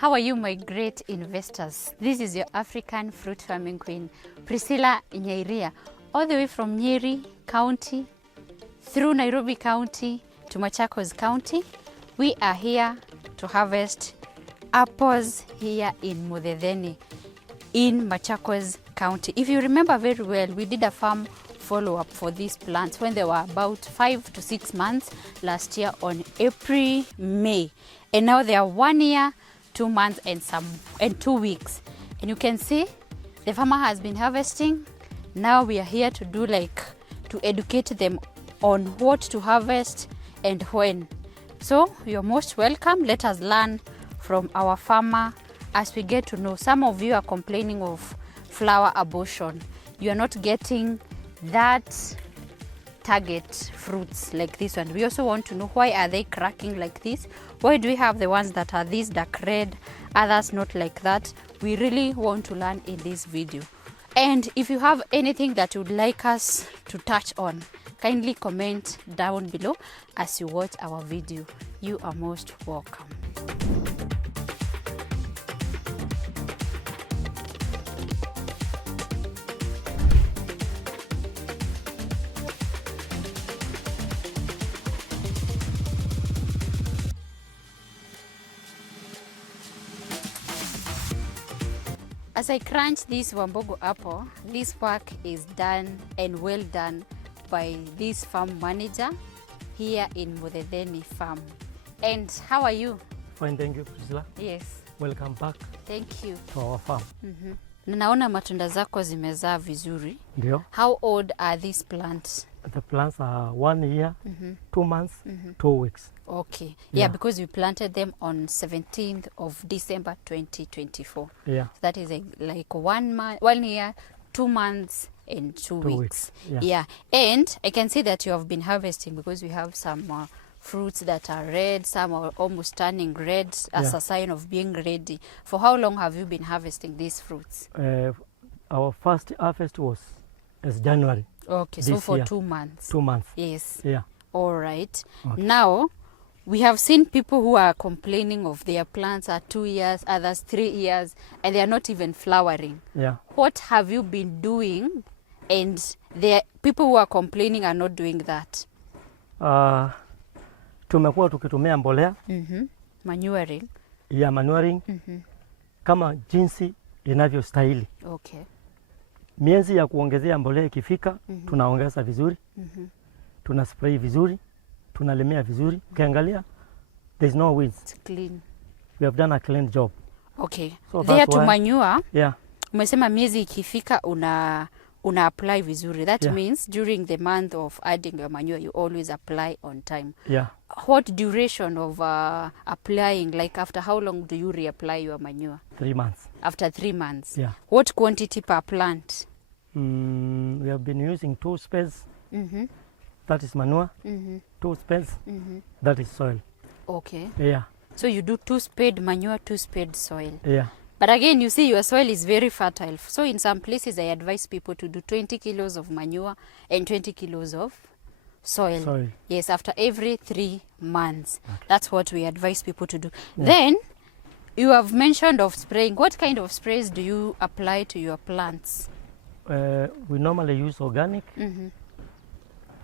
How are you, my great investors? This is your African fruit farming queen, Priscilla Nyairia, all the way from Nyeri County, through Nairobi County to Machakos County. We are here to harvest apples here in MUTHETHENI in Machakos County. If you remember very well, we did a farm follow-up for these plants when they were about 5 to 6 months last year on April, May. And now they are 1 year, 2 months and 2 weeks. And you can see the farmer has been harvesting. Now we are here to educate them on what to harvest and when. So you're most welcome. Let us learn from our farmer as we get to know. Some of you are complaining of flower abortion. You are not getting that target fruits like this one. We also want to know, why are they cracking like this? Why do we have the ones that are this dark red, others not like that? We really want to learn in this video. And if you have anything that you would like us to touch on, kindly comment down below as you watch our video. You are most welcome. As I crunch this Wambogo apple, this work is done and well done by this farm manager here in MUTHETHENI farm. And how are you? Fine, thank you, Priscilla. Yes. Welcome back. Thank you. To our farm. Naona matunda zako zimezaa vizuri. Ndio. How old are these plants? The plants are 1 year, 2 months, 2 weeks. Okay. Yeah, because we planted them on 17th of December 2024. Yeah. So that is like 1 year, 2 months and 2 weeks. Yeah. And I can see that you have been harvesting because we have some fruits that are red, some are almost turning red as a sign of being ready. For how long have you been harvesting these fruits? Our first harvest was January. Okay, so for 2 months. 2 months. Yes. Yeah. All right. Okay. Now, we have seen people who are complaining of their plants are 2 years, others 3 years, and they are not even flowering. Yeah. What have you been doing? And the people who are complaining are not doing that. Tumekuwa tukitumia mbolea. Manuring. Yeah, manuring. Kama jinsi inavyostahili. Okay. Miezi ya kuongezea mbolea ikifika, tunaongeza vizuri. Tuna spray vizuri, tunalimia vizuri. Ukiangalia, there's no weeds. It's clean. We have done a clean job. Okay. So there to manure. Yeah. Umesema miezi ikifika una apply vizuri. That means during the month of adding your manure, you always apply on time. Yeah. What duration of applying? Like after how long do you reapply your manure? 3 months. After 3 months. Yeah. What quantity per plant? We have been using 2 spades. That is manure. 2 spades. That is soil. Okay. Yeah. So you do 2 spade manure, 2 spade soil. Yeah. But again, you see your soil is very fertile. So in some places, I advise people to do 20 kilos of manure and 20 kilos of soil. Yes, after every 3 months. Okay. That's what we advise people to do. Yeah. Then, you have mentioned of spraying. What kind of sprays do you apply to your plants? We normally use organic,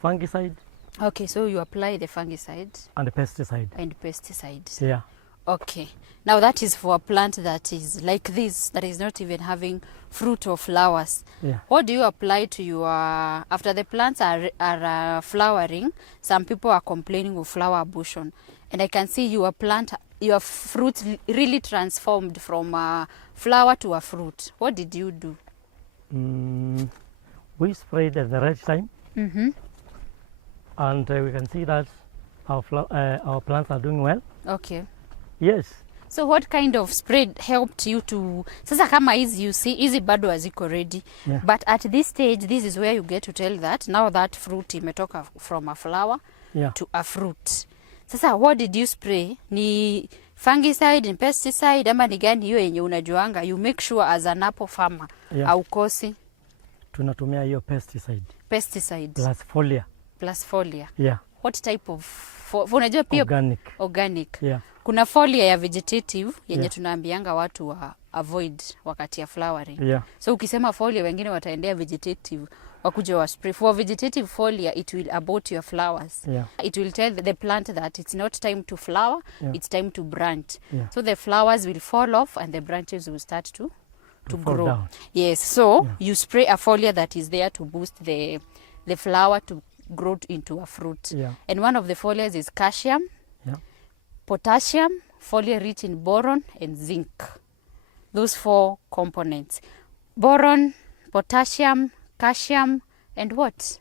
fungicide. Okay, so you apply the fungicide. And the pesticide. And pesticides. Yeah. Okay. Now that is for a plant that is like this, that is not even having fruit or flowers. Yeah. What do you apply to your, after the plants are flowering, some people are complaining of flower abortion. And I can see your fruit really transformed from a flower to a fruit. What did you do? We sprayed at the right time. And we can see that our plants are doing well. Okay. Yes. So what kind of spray helped you to... Sasa kama hizi you see, hizi bado haziko ready. Yeah. But at this stage, this is where you get to tell that now that fruit imetoka from a flower to a fruit. Sasa what did you spray? Ni fungicide and pesticide ama ni gani hiyo yenye unajuanga? You make sure as an apple farmer haukosi. Tunatumia hiyo pesticide. Pesticide. Plus foliar. Plus foliar. Yeah. what type of unajua pia organic. Yeah. Kuna foliar ya vegetative yenye Yeah. tunaambianga watu wa avoid wakati ya flowering. Yeah. So ukisema foliar, wengine wataendea vegetative wakuja wa spray. For vegetative foliar, it will abort your flowers. Yeah. It will tell the plant that it's not time to flower, Yeah. it's time to branch. Yeah. So the flowers will fall off and the branches will start to fall grow down. Yes, so Yeah. you spray a foliar that is there to boost the flower to grow into a fruit. Yeah. And one of the foliars is calcium, Yeah. potassium, foliar rich in boron and zinc. Those 4 components: boron, potassium, calcium, and what?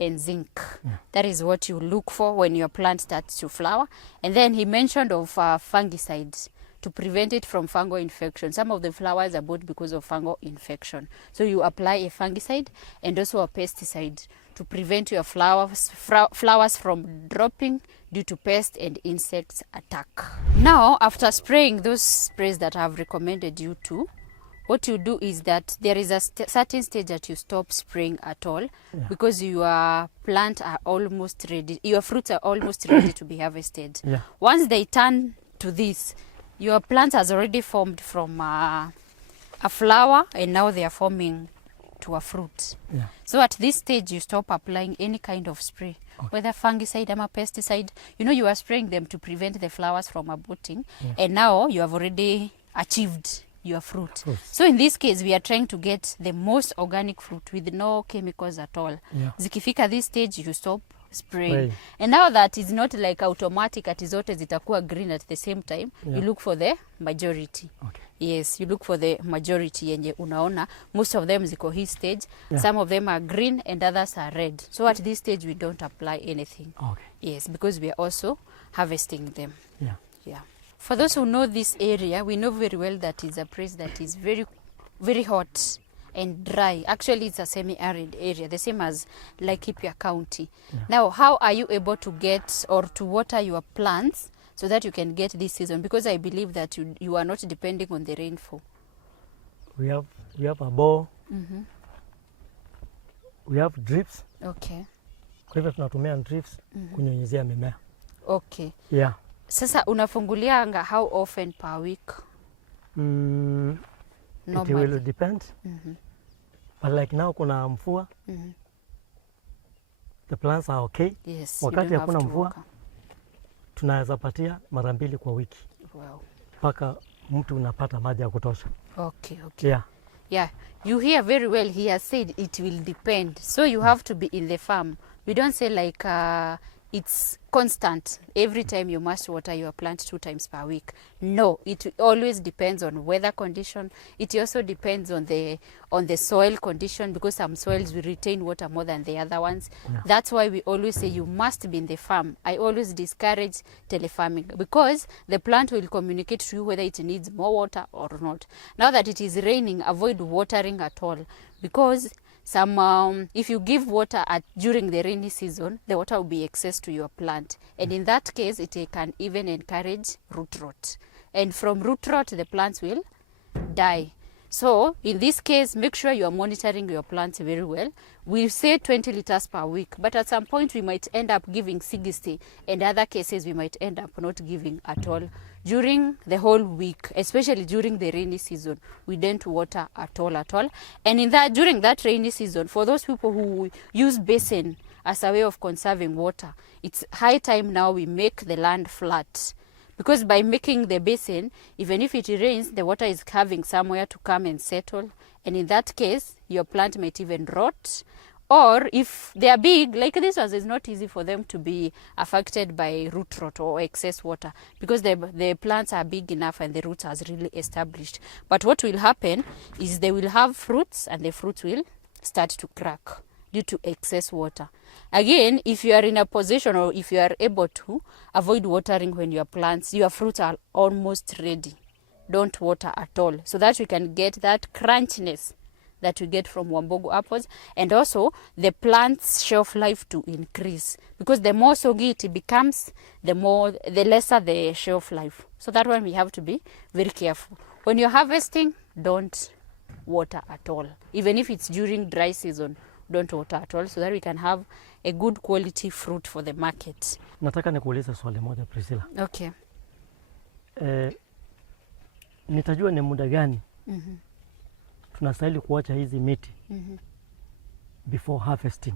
And zinc. Yeah. That is what you look for when your plant starts to flower. And then he mentioned of fungicides to prevent it from fungal infection. Some of the flowers are bought because of fungal infection. So you apply a fungicide and also a pesticide to prevent your flowers from dropping due to pest and insects attack. Now, after spraying those sprays that I have recommended you to, what you do is that there is a certain stage that you stop spraying at all. Yeah. Because your plant are almost ready, your fruits are almost ready to be harvested. Yeah. Once they turn to this, your plant has already formed from a flower, and now they are forming to a fruit. Yeah. So at this stage, you stop applying any kind of spray, whether fungicide or pesticide. You know, you are spraying them to prevent the flowers from aborting, and now you have already achieved your fruit. So in this case, we are trying to get the most organic fruit with no chemicals at all. Yeah. Zikifika this stage, you stop spraying. Right. And now that is not like automatic ati zote zitakuwa green at the same time. Yeah. You look for the majority. Okay. Yes, you look for the majority yenye unaona. Most of them ziko hii stage. Yeah. Some of them are green and others are red. So at this stage, we don't apply anything. Okay. Yes, because we are also harvesting them. Yeah. Yeah. For those who know this area, we know very well that it's a place that is very, very hot and dry. Actually, it's a semi-arid area, the same as Laikipia County. Yeah. Now, how are you able to get or to water your plants so that you can get this season? Because I believe that you are not depending on the rainfall. We have a bowl. Mm-hmm. We have drips. Okay. Kwa hivyo tunatumia drips kunyunyizia mimea. Okay. Yeah. Sasa unafungulianga how often per week? It will depend. But like now kuna mvua. The plants are okay. Yes. Wakati hakuna mvua tunaweza patia mara 2 kwa wiki. Wow. Paka mtu unapata maji ya kutosha. Okay, okay. Yeah. Yeah, you hear very well. He has said it will depend. So you have to be in the farm. We don't say like it's constant. Every time you must water your plant 2 times per week. No, it always depends on weather condition. It also depends on the soil condition, because some soils will retain water more than the other ones. Yeah. That's why we always say you must be in the farm. I always discourage telefarming, because the plant will communicate to you whether it needs more water or not. Now that it is raining, avoid watering at all, because if you give water during the rainy season, the water will be excess to your plant. And in that case, it can even encourage root rot. And from root rot, the plants will die. So in this case, make sure you are monitoring your plants very well. We say 20 liters per week, but at some point we might end up giving 60, and other cases we might end up not giving at all. During the whole week, especially during the rainy season, we don't water at all. And during that rainy season, for those people who use basin as a way of conserving water, it's high time now we make the land flat. Because by making the basin, even if it rains, the water is having somewhere to come and settle. And in that case, your plant might even rot. Or if they are big, like this one, it's not easy for them to be affected by root rot or excess water, because the plants are big enough and the roots are really established. But what will happen is they will have fruits, and the fruits will start to crack due to excess water. Again, if you are in a position, or if you are able to avoid watering when your fruits are almost ready, don't water at all, so that we can get that crunchiness that we get from Wambogo apples, and also the plant's shelf life to increase, because the more soggy it becomes, the lesser the shelf life. So that one we have to be very careful. When you're harvesting, don't water at all. Even if it's during dry season, don't water at all, so that we can have a good quality fruit for the market. Nataka nikuulize swali moja Priscilla. Okay. Nitajua ni muda gani tunastahili kuacha hizi miti before harvesting?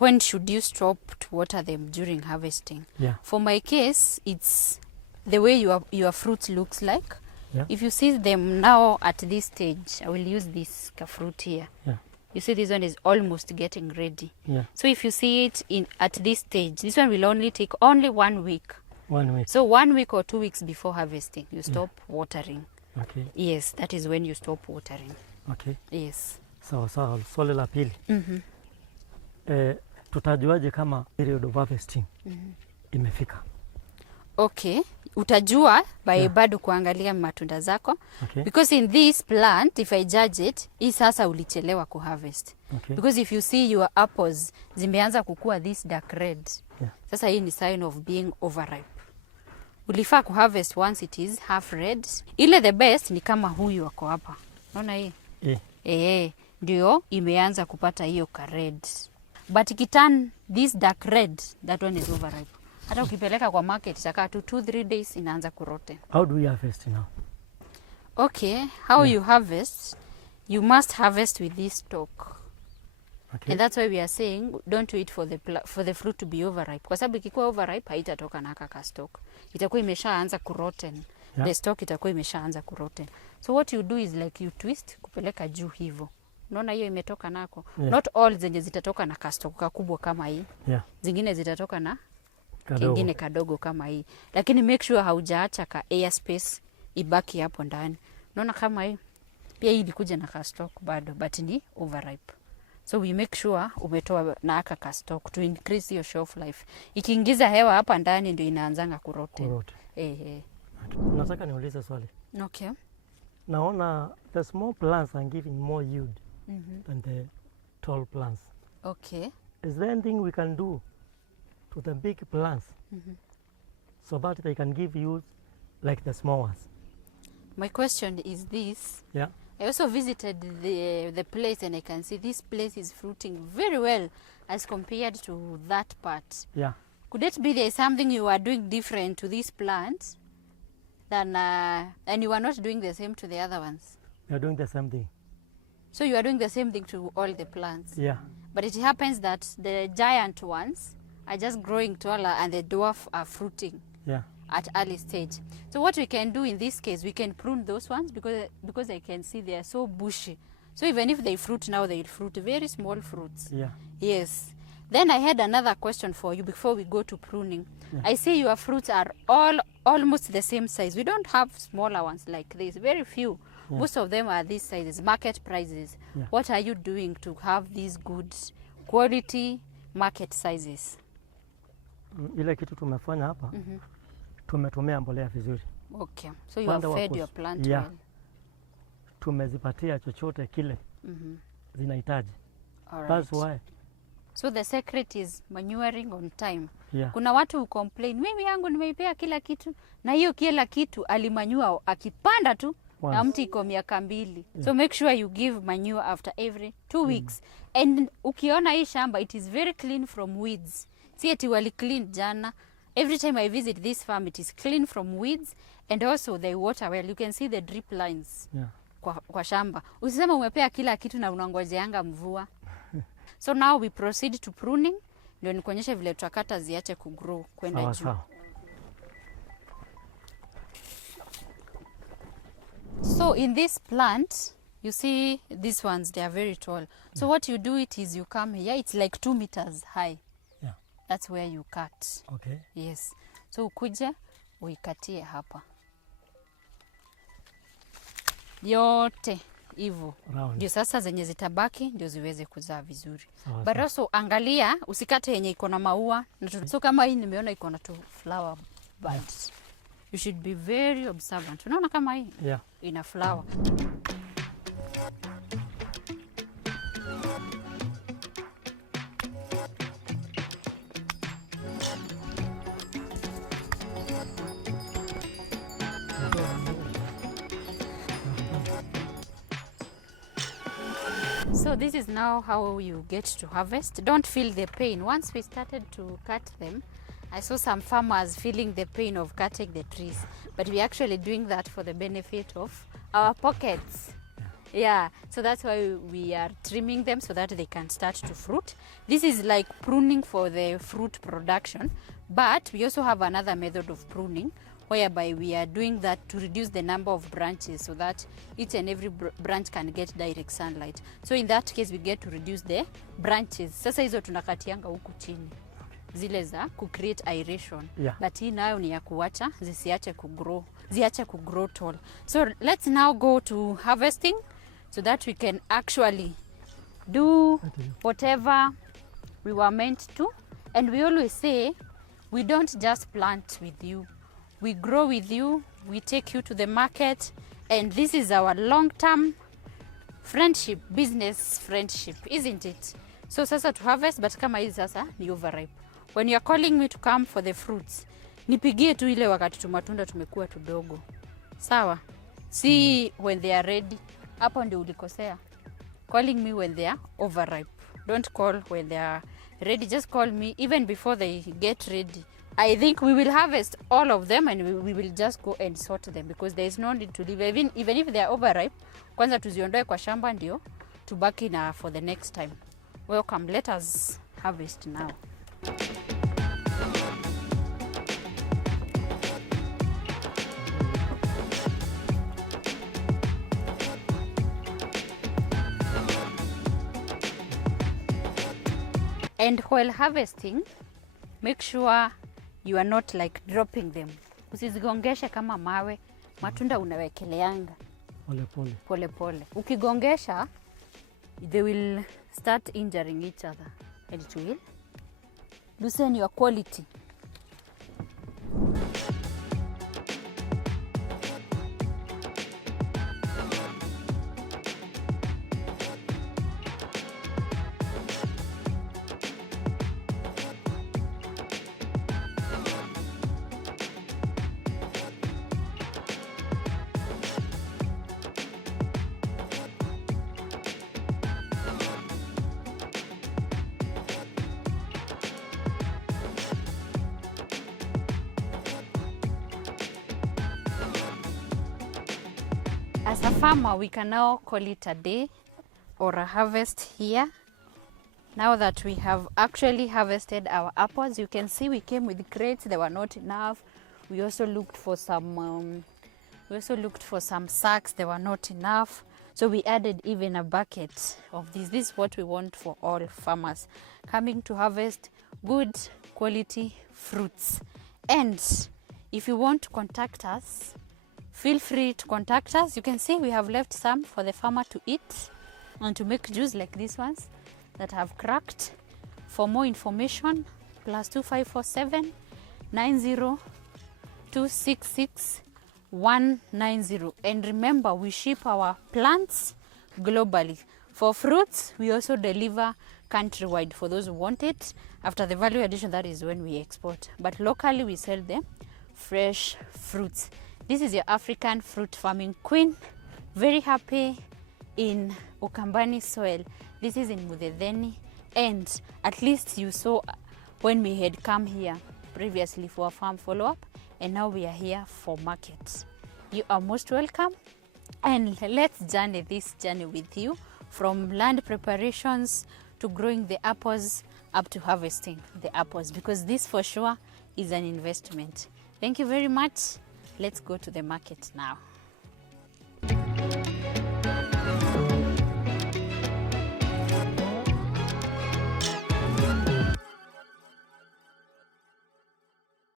When should you stop to water them during harvesting? Yeah. For my case, it's the way your fruit looks like. Yeah. If you see them now at this stage, I will use this fruit here. Yeah. You see this one is almost getting ready. Yeah. So if you see it at this stage, this one will only take only 1 week. 1 week. So 1 week or 2 weeks before harvesting, you stop watering. Okay. Yes, that is when you stop watering. Okay. Yes. Sawa sawa. Swali la pili. Tutajuaje kama period of harvesting imefika? Okay, utajua by bado kuangalia matunda zako. Okay. Because in this plant, if I judge it, hii sasa ulichelewa ku harvest. Okay. Because if you see your apples zimeanza kukua this dark red. Yeah. Sasa hii ni sign of being overripe. Ulifaa ku harvest once it is half red. Ile the best ni kama huyu wako hapa. Unaona hii? Ndio imeanza kupata hiyo ka red. But ikiturn this dark red, that one is overripe. Hata ukipeleka kwa market itakaa tu 2-3 days inaanza kurote. How do we harvest now? Okay, how you harvest, you must harvest with this stalk. Okay. And that's why we are saying don't wait for the fruit to be overripe. Kwa sababu ikikuwa overripe haitatoka na kaka stalk. Itakuwa imeshaanza kuroten. The stalk itakuwa imeshaanza kuroten. So what you do is like you twist kupeleka juu hivyo. Unaona hiyo imetoka nako. Not all zenye zitatoka na kastok kakubwa kama hii. Zingine zitatoka na kingine kadogo kama hii. Lakini make sure haujaacha ka air space ibaki hapo ndani. Unaona kama hii. Pia hii ilikuja na kastok bado but ni overripe. So we make sure umetoa na aka kastok to increase your shelf life. Ikiingiza hewa hapa ndani ndio inaanzanga kurote. Nataka niulize swali. Okay. Naona the small plants are giving more yield than the tall plants. Okay. Is there anything we can do to the big plants so that they can give yield like the small ones? My question is this. Yeah. I also visited the place and I can see this place is fruiting very well as compared to that part. Yeah. Could it be there is something you are doing different to this plant than and you are not doing the same to the other ones? We are doing the same thing. So you are doing the same thing to all the plants? Yeah. But it happens that the giant ones are just growing taller and the dwarf are fruiting. Yeah. At early stage. So what we can do in this case, we can prune those ones because I can see they are so bushy. So even if they fruit now, they will fruit very small fruits. Yeah. Yes. Then I had another question for you before we go to pruning. Yeah. I see your fruits are almost the same size. We don't have smaller ones like this. Very few. Yeah. Most of them are these sizes, market prices. Yeah. What are you doing to have these good quality market sizes? Ile kitu tumefanya hapa. Tumetumia mbolea vizuri. Okay. So you have fed your plant well. Tumezipatia chochote kile zinahitaji. All right. That's why. So the secret is manuring on time. Yeah. Kuna watu who complain, mimi yangu nimeipea kila kitu na hiyo kila kitu alimanyua akipanda tu na mti iko miaka 2. Yeah. So make sure you give manure after every 2 weeks. And ukiona hii shamba it is very clean from weeds. See eti wali clean jana. Every time I visit this farm, it is clean from weeds and also they water well. You can see the drip lines kwa shamba. Usisema umepea kila kitu na unangojeanga mvua. So now we proceed to pruning. Ndio nikuonyesha vile tutakata ziache kugrow kwenda juu. So in this plant, you see these ones, they are very tall. So what you do it is you come here, it's like 2 meters high. That's where you cut. Okay. Yes. So ukuje uikatie hapa. Yote hivyo. Ndio sasa zenye zitabaki ndio ziweze kuzaa vizuri. But also angalia usikate yenye iko na maua. So kama hii nimeona iko na flower buds. You should be very observant. Unaona kama hii? Yeah. Ina flower. So this is now how you get to harvest. Don't feel the pain. Once we started to cut them, I saw some farmers feeling the pain of cutting the trees, but we're actually doing that for the benefit of our pockets. Yeah, so that's why we are trimming them so that they can start to fruit. This is like pruning for the fruit production, but we also have another method of pruning whereby we are doing that to reduce the number of branches so that each and every branch can get direct sunlight. So in that case we get to reduce the branches. Sasa hizo tunakatianga huku chini, zile za ku create aeration. Yeah. But hii nayo ni ya kuacha zisiache kugrow, ziache kugrow tall. So let's now go to harvesting so that we can actually do whatever we were meant to. And we always say we don't just plant with you, we grow with you, we take you to the market, and this is our long-term friendship, business friendship, isn't it? So sasa to harvest, but kama hizi sasa ni overripe. When you're calling me to come for the fruits, nipigie tu ile wakati tumatunda tumekuwa tudogo. Sawa? See when they are ready. Hapo ndio ulikosea. Calling me when they are overripe. Don't call when they are ready. Just call me even before they get ready. I think we will harvest all of them and we will just go and sort them because there is no need to leave. Even if they are overripe, kwanza tuziondoe kwa shamba ndio tubaki na for the next time. Welcome. Let us harvest now. And while harvesting, make sure you are not like dropping them. Usizigongeshe kama mawe, matunda unawekeleanga Pole pole. Pole pole. Ukigongesha, they will start injuring each other and it will loosen your quality. As a farmer, we can now call it a day or a harvest here. Now that we have actually harvested our apples, you can see we came with crates. They were not enough. We also looked for some. Sacks. They were not enough. So we added even a bucket of this. This is what we want for all farmers coming to harvest good quality fruits. And if you want to contact us, feel free to contact us. You can see we have left some for the farmer to eat and to make juice like these ones that have cracked. For more information, +2547 90 190. And remember, we ship our plants globally. For fruits, we also deliver countrywide for those who want it. After the value addition, that is when we export. But locally, we sell the fresh fruits. This is your African fruit farming queen. Very happy in Ukambani soil. This is in MUTHETHENI. And at least you saw when we had come here previously for a farm follow-up. And now we are here for markets. You are most welcome. And let's journey this journey with you from land preparations to growing the apples up to harvesting the apples, because this for sure is an investment. Thank you very much. Let's go to the market now.